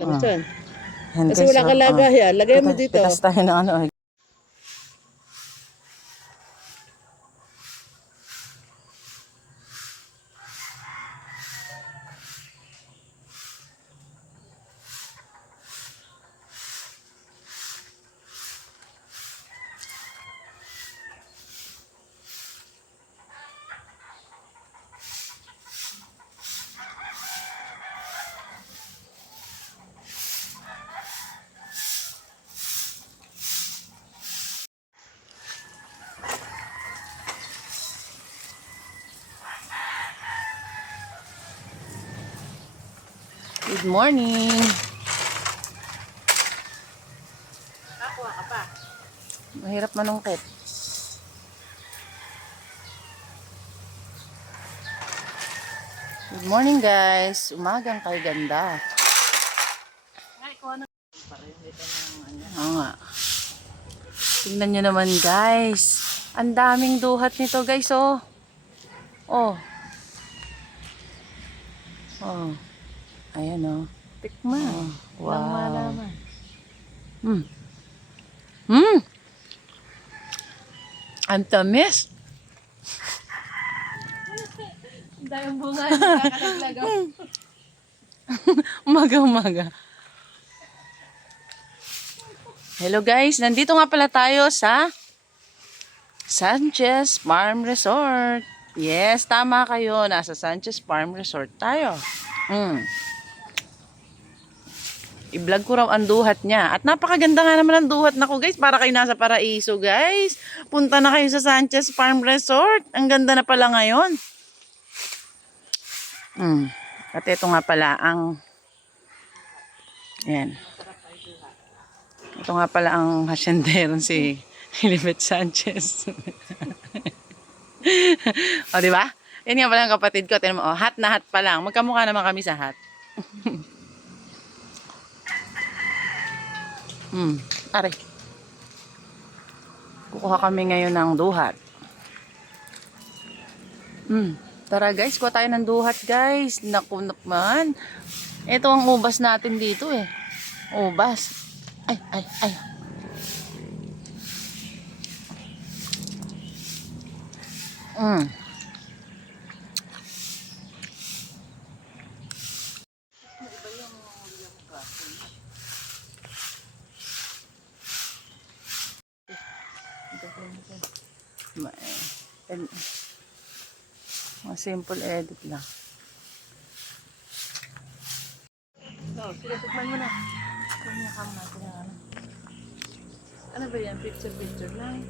Lang Ah, dyan. yan Kasi guys, wala kang lagayan. Lagay mo dito. Pitas tayo ng ano. Good morning. Nakuha ka pa. Mahirap manungkit. Good morning guys. Umagang kay ganda. Ay, kuha na. Oo nga. Tingnan nyo naman guys. Ang daming duhat nito guys oh. Oh. Oh. Ayan oh. Tikman. Oh. Nang Wow. malaman. Hmm. Hmm. Ang tamis. Ang daming bunga. Nakakalaglagaw. Umaga-umaga. Hello guys, nandito nga pala tayo sa Sanchez Farm Resort. Yes, tama kayo. Nasa Sanchez Farm Resort tayo. I-vlog ko raw ang duhat niya. At napakaganda nga naman ang duhat nako guys. Para kayo nasa paraiso guys. Punta na kayo sa Sanchez Farm Resort. Ang ganda na pala ngayon. At ito nga pala ang yan. Ito nga pala ang hasyendero si Lilibet Sanchez. O, di ba? Yan nga pala ang kapatid ko. Tignan mo, oh, hat na hat pa lang. Magkamukha naman kami sa hat. Are. Kukuha kami ngayon ng duhat. Tara guys, kuha tayo ng duhat guys. Naku naman. Ito ang ubas natin dito eh. Ubas. Ay, ay, ay. Mga simple edit lang. Oh, sige, tikman mo na. Kanya ka natin ano. Ano ba yan? Picture lang.